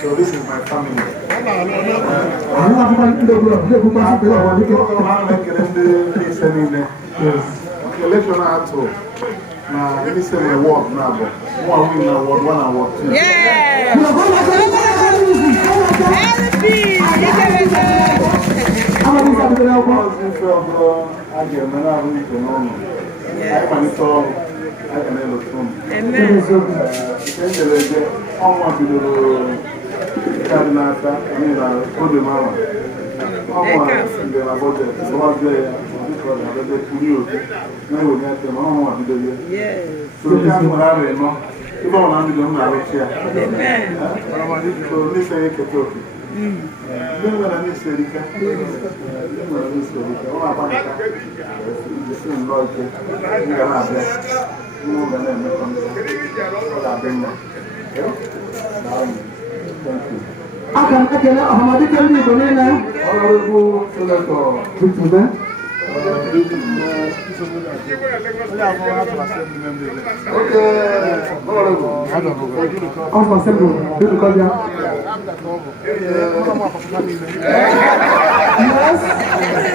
So this is my family. Election ato na ini se me award na bo. One win award, one award. Yeah. Akan kena Ahmadi kali boleh na? Honorable Senator Victor.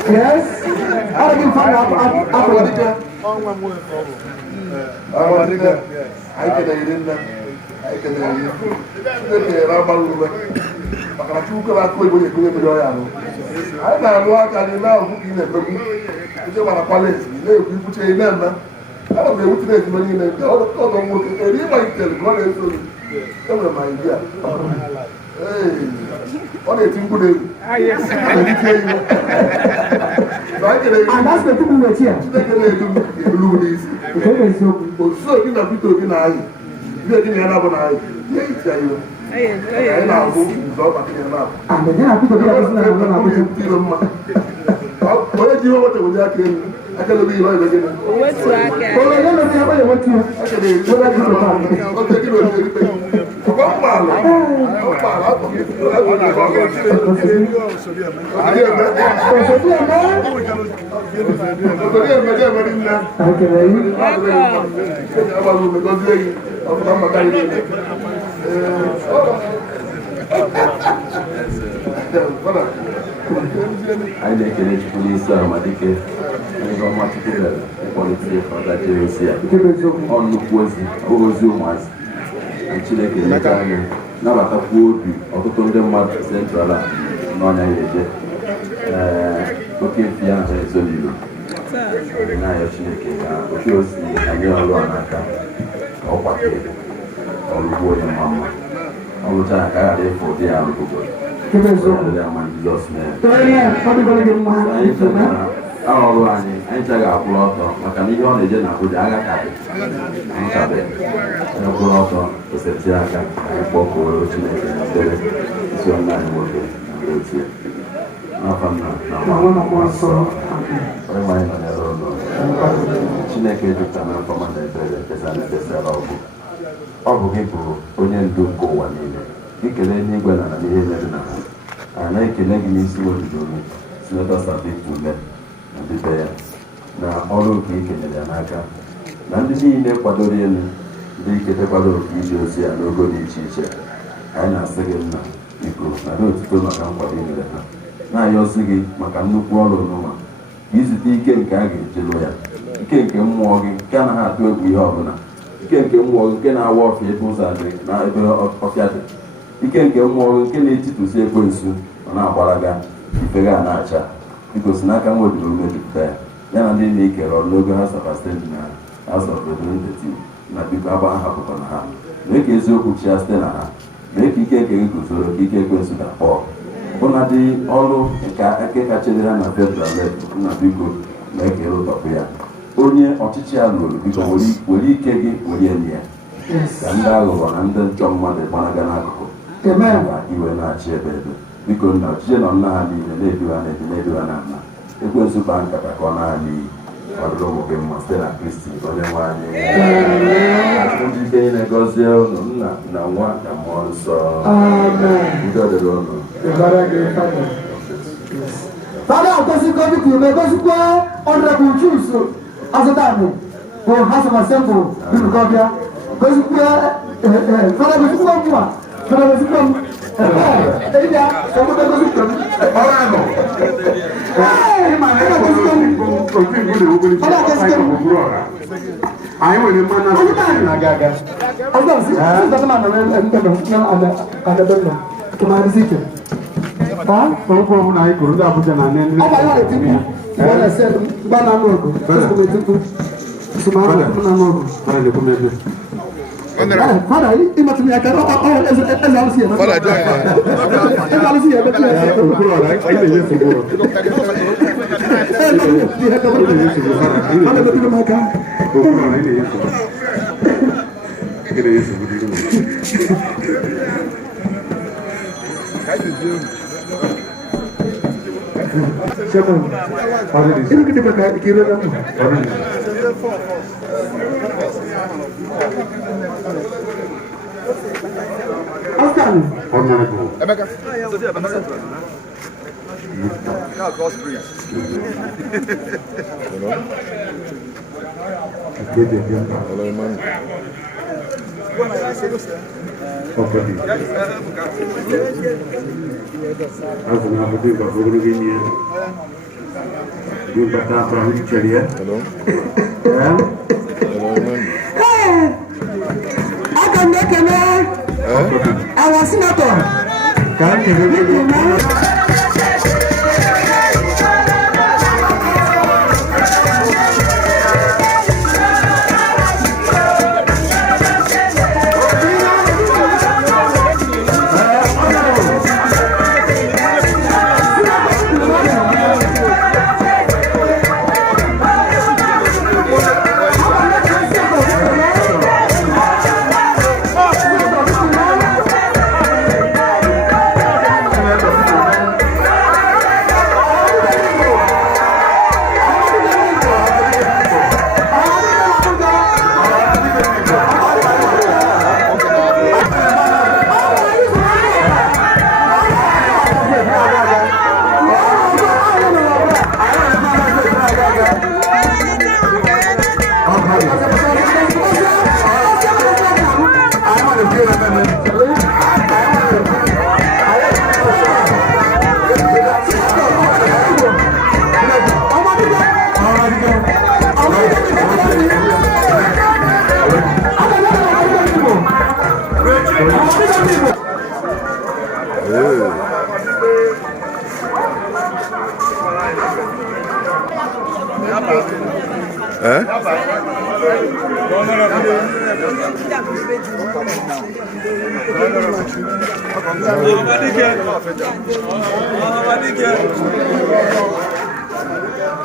Yes. Ada yang faham apa dia? Makanya juga aku ibu doa anu. Ada doa kali lah aku ini pergi. Itu mana paling ini ibu cewek mana? Ada ibu cewek di mana ini? Kalau kamu ini main telefon itu, kamu main dia. Orang itu pun deh. Yes. Anas itu pun macam. Kita kena itu dulu ni. Kita itu. So kita itu kita air. Dia ini ada apa air? Dia itu air. Ayo aku jawab pakai apa? Ambilnya aku tu dia pasal nak aku tu film mah. Boleh jiwa macam macam akele bi ilo ibe gini. Wetu aka. Ọ̀rọ̀ yẹn lọ sí abáyé wọ́n ti yẹn. Akele bi Wọ́n dájú lọ máa. ọjọ́ kí ló ń ṣe ní pé ọgbọ́n pààlà àtọ̀ kí ẹ̀wọ̀n ní ọgbọ́n kí ló ń ṣe ní òṣèlú ẹ̀mẹ́. Òṣèlú ẹ̀mẹ́ ní nná. Àkèrè yìí. Ẹ̀wọ̀n ló mẹ́kọ́ sí ẹ̀yìn ọ̀fọ̀dá mọ̀ká yìí ní. Anyị na-ekele Chukwu n'isi Amadike ebe ọma Chukwu mere ịkpọlite ọga jere ozi ya ọ nnukwu ozi ọ bụghị ozi ụmụazị na Chineke leta anya nabatakwuo obi ọtụtụ ndị mmadụ sentrala n'ọnya ya eje oke mfi ya na ezolilo na-ayọ Chineke ka oke osi anyị ọrụ a n'aka ka ọ kwakee ọrụ ugbo onye mma mma ọ lụcha ya ka a ghara ịfụ ụdị ya n'obodo ọrụ anyị chaghị akwụrụ ọtọ maka na ihe ọ na-eje na Abuja agha karị nchabeghị onye kwụrụ ọtọ oseti aka anyị kpọkuo Chineke na ekpere isi nna anyị nwoke na otie n'afọ nna na onye nwanyị nọnyere ụlọ Chineke jupụta na mfọma na ebere ekpesa na ekpesara ọ bụ gị bụ onye ndu nke ụwa niile ikele n'igwe na na ihe mere na ha a na-ekele gị n'isi odibo gị Sinetọ Sadiq Ume na ndị be ya na ọrụ nke ikenyere ya n'aka na ndị niile kwadoro elu ndị iketekwado oke iji ozi ya n'ogo dị iche iche anyị na-asị gị nna biko na n'otuto maka nkwado nyere ha na-ayọzi gị maka nnukwu ọrụ n'ụwa ka izute ike nke a ga-ejelu ya ike nke mmụọ gị nke anaghị atụ egwu ihe ọbụla ike nke mmụọ gị nke na-awa ọfịa ebe ụzọ adị na ebe ọfịa dị ike nke mmụọ gị nke na-etitusi ekwensu ọ na-agbalaga ifega a na-acha biko si n'aka nwa odiri mejupụta ya ya na ndị na-ekere ọrụ n'oge House of Assembly na House of Representatives na biko agba ahapụkwa na ha mee ka eziokwu chia site na ha mee ka ike nke gị guzoro ka ike ekwensu ga-akpọ bụnadị ọrụ nke eke kachere ha na federal level na biko mee ka ịrụtọpụ ya onye ọchịchị ya lụrụ biko were ike gị were enyi ya ka ndị aghụghọ na ndị njọ mmadụ gbanaga n'akụkụ ka iwe na-achị ebe ebe biko nna ọchịchị nọ nna ha niile na-eduha na-eduha na nna ekwensu kpaa nkata ka ọ na-ha n'iyi ọdụrụ ụmụ gị mma site na Kristi onye nwe anyị ndị ike ị na-egozie ụnụ nna na nwa na mmụọ nsọ ndị ọdịrị ụnụ Fada akwesị gọọmenti ume gosikwa ọnọdụ chusu azụtamụ bụ House of Assembly bikọbịa gosikwa fada gosikwa mwa fada gosikwa m ịbịa obodo gosikwa m Ọrụ anọ. Anyị nwere mmanụ na-aga aga. Ọkụ ọbụla anyị kụrụ ndị Abuja na nne ndị Fada, imatumi aka eze alụsị ya. Eze alụsị ya ebe ini kita pakai kira kamu. Asal. Emeka. Now God's breeze. Aku nak pergi ke Bogor gini. Dia patah perahu cari ya. Akan dia kena. Awas senator. Kan kena.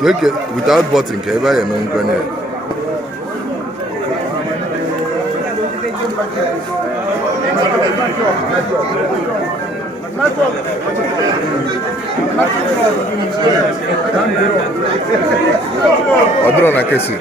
Okay, without button, can you buy a man? Odro na kesi.